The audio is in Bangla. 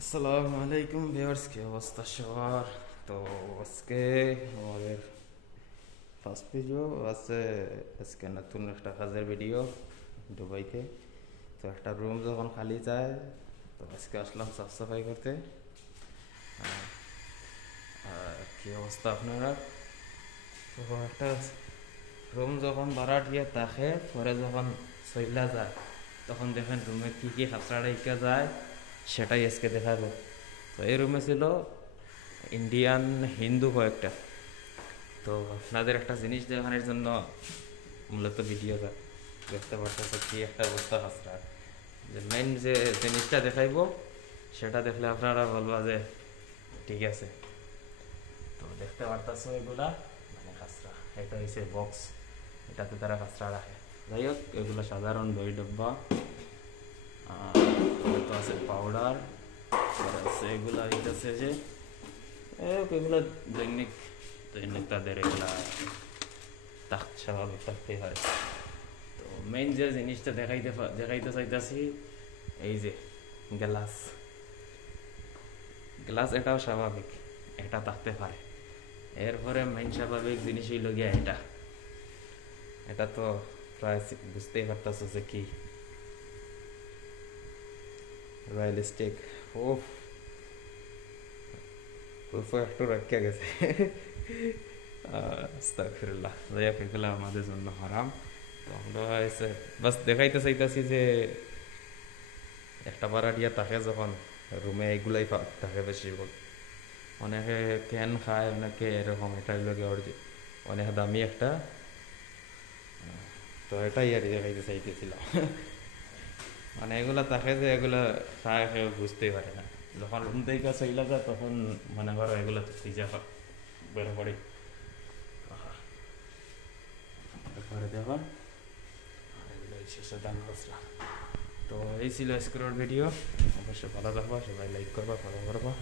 আসসালামু আলাইকুম ভিউয়ার্স, কি অবস্থা সবার? তো আজকে আমাদের ফার্স্ট ভিডিও আছে। আজকে নতুন একটা কাজের ভিডিও দুবাইতে। তো একটা রুম যখন খালি যায়, তো আজকে আসলাম সাফ সাফাই করতে। কি অবস্থা আপনারা? তো একটা রুম যখন ভাড়া দিয়ে থাকে, পরে যখন চইলা যায়, তখন দেখেন রুমে কী কী খাচড়া রেখে যায়, সেটাই আজকে দেখাবো। তো এই রুমে ছিল ইন্ডিয়ান হিন্দু কয়েকটা। তো আপনাদের একটা জিনিস দেখানোর জন্য মূলত ভিডিওটা দেখতে পারতেছে, কি একটা অবস্থা খাচড়া। যে মেন যে জিনিসটা দেখাইবো, সেটা দেখলে আপনারা বলবা যে ঠিক আছে। তো দেখতে পারতেছো এগুলা মানে খাচড়া, এটা হচ্ছে বক্স, এটাতে তারা কাঁচরা রাখে। যাই হোক, এগুলো সাধারণ দই ডব্বা। তো আছে পাউডার, আছে এগুলা হইতেছে যে এগুলো দৈনিক দৈনিক তাদের এগুলা স্বাভাবিক থাকতেই হয়। তো মেইন যে জিনিসটা দেখাইতে চাইতেছি, এই যে গ্লাস। গ্লাস এটাও স্বাভাবিক, এটা থাকতে পারে। এরপরে মেইন স্বাভাবিক জিনিস হইল গিয়া এটা। এটা তো প্রায় বুঝতেই পারতেছো যে কি রয়্যাল স্টেক। ওফ, একটু রক্ষা গেছে। আস্তাগফিরুল্লাহ। যাই হোক, এগুলো আমাদের জন্য হারাম। তো আমরা এসে বাস দেখাইতে চাইতেছি যে একটা ভাড়াটিয়া থাকে যখন রুমে এগুলাই থাকে বেশিরভাগ। অনেকে ক্যান খায়, অনেকে এরকম। এটা লোকে অনেক দামি একটা। তো এটাই আর দেখাইতে চাইতেছিলাম। মানে এগুলা থাকে যে এগুলা খায় কেউ বুঝতেই পারে না। যখন রুম থেকে চইলা যায়, তখন মনে করো এগুলো ভিজা বের পড়ে। এরপরে দেখুন এগুলো শেষে দাম খসরা। তো এই ছিল আজকের ভিডিও। অবশ্যই ভালো থাকবা, সবাই লাইক করবা, ফলো করবা।